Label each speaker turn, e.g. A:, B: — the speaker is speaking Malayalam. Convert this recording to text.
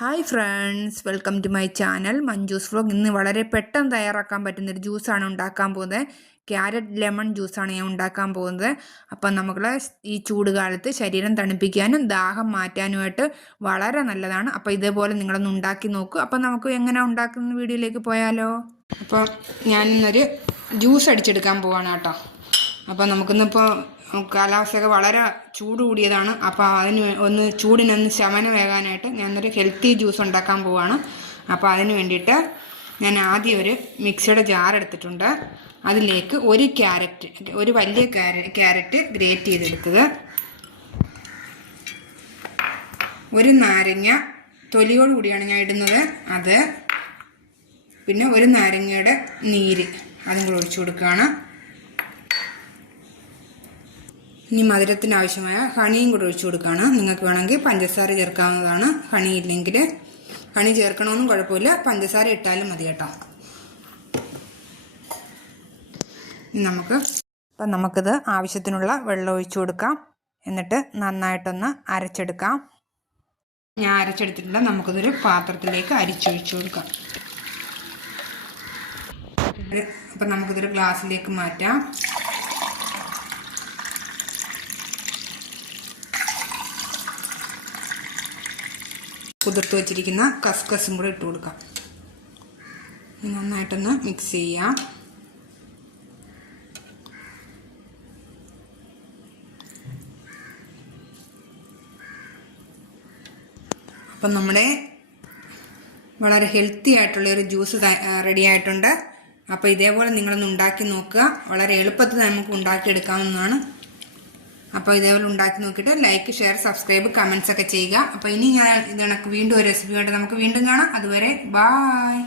A: Hi friends welcome to my channel Manju's vlog ഇന്ന് വളരെ പെട്ടെന്ന് തയ്യാറാക്കാൻ പറ്റുന്ന ഒരു ജ്യൂസാണ് ഉണ്ടാക്കാൻ പോകുന്നത്. ക്യാരറ്റ് ലെമൺ ജ്യൂസാണ് ഞാൻ ഉണ്ടാക്കാൻ പോകുന്നത്. അപ്പം നമുക്ക് ഈ ചൂട് കാലത്ത് ശരീരം തണുപ്പിക്കാനും ദാഹം മാറ്റാനുമായിട്ട് വളരെ നല്ലതാണ്. അപ്പോൾ ഇതേപോലെ നിങ്ങളൊന്ന് ഉണ്ടാക്കി നോക്കൂ. അപ്പം നമുക്ക് എങ്ങനെ ഉണ്ടാക്കുന്ന വീഡിയോയിലേക്ക് പോയാലോ? അപ്പോൾ ഞാനിന്നൊരു ജ്യൂസ് അടിച്ചെടുക്കാൻ പോവാണ് കേട്ടോ. അപ്പോൾ നമുക്കിന്നിപ്പോൾ കാലാവസ്ഥയൊക്കെ വളരെ ചൂട് കൂടിയതാണ്. അപ്പോൾ അതിന് ഒന്ന് ചൂടിനൊന്ന് ശമനമേകാനായിട്ട് ഞാനൊരു ഹെൽത്തി ജ്യൂസ് ഉണ്ടാക്കാൻ പോവാണ്. അപ്പോൾ അതിന് വേണ്ടിയിട്ട് ഞാൻ ആദ്യം ഒരു മിക്സിയുടെ ജാർ എടുത്തിട്ടുണ്ട്. അതിലേക്ക് ഒരു ക്യാരറ്റ് ഒരു വലിയ ക്യാരറ്റ് ഗ്രേറ്റ് ചെയ്തെടുത്തത്. ഒരു നാരങ്ങ തൊലിയോട് കൂടിയാണ് ഞാൻ ഇടുന്നത്. അത് പിന്നെ ഒരു നാരങ്ങയുടെ നീര് അതും കൂടെ ഒഴിച്ചു കൊടുക്കുകയാണ്. ഇനി മധുരത്തിന് ആവശ്യമായ ഹണിയും കൂടെ ഒഴിച്ചു കൊടുക്കുകയാണ് നിങ്ങൾക്ക് വേണമെങ്കിൽ പഞ്ചസാര ചേർക്കാവുന്നതാണ് ഹണി ഇല്ലെങ്കിൽ. ഹണി ചേർക്കണമെന്നും കുഴപ്പമില്ല. പഞ്ചസാര ഇട്ടാലും മതി കേട്ടോ. നമുക്ക് അപ്പം നമുക്കിത് ആവശ്യത്തിനുള്ള വെള്ളം ഒഴിച്ചു കൊടുക്കാം. എന്നിട്ട് നന്നായിട്ടൊന്ന് അരച്ചെടുക്കാം. ഞാൻ അരച്ചെടുത്തിട്ടുണ്ട്. നമുക്കിതൊരു പാത്രത്തിലേക്ക് അരിച്ചൊഴിച്ചു കൊടുക്കാം. അപ്പം നമുക്കിതൊരു ഗ്ലാസ്സിലേക്ക് മാറ്റാം. കുതിർത്ത് വെച്ചിരിക്കുന്ന കസ്കസും കൂടെ ഇട്ട് കൊടുക്കാം. നന്നായിട്ടൊന്ന് മിക്സ് ചെയ്യാം. അപ്പം നമ്മുടെ വളരെ ഹെൽത്തി ആയിട്ടുള്ള ഒരു ജ്യൂസ് റെഡി ആയിട്ടുണ്ട്. അപ്പോൾ ഇതേപോലെ നിങ്ങളൊന്ന് ഉണ്ടാക്കി നോക്കുക. വളരെ എളുപ്പത്തിൽ നമുക്ക് ഉണ്ടാക്കിയെടുക്കാവുന്നതാണ്. അപ്പോൾ ഇതേപോലെ ഉണ്ടാക്കി നോക്കിയിട്ട് ലൈക്ക് ഷെയർ സബ്സ്ക്രൈബ് കമൻസ് ഒക്കെ ചെയ്യുക. അപ്പോൾ ഇനി ഞാൻ ഇത് വീണ്ടും ഒരു റെസിപ്പി ആയിട്ട് നമുക്ക് വീണ്ടും കാണാം. അതുവരെ ബായ്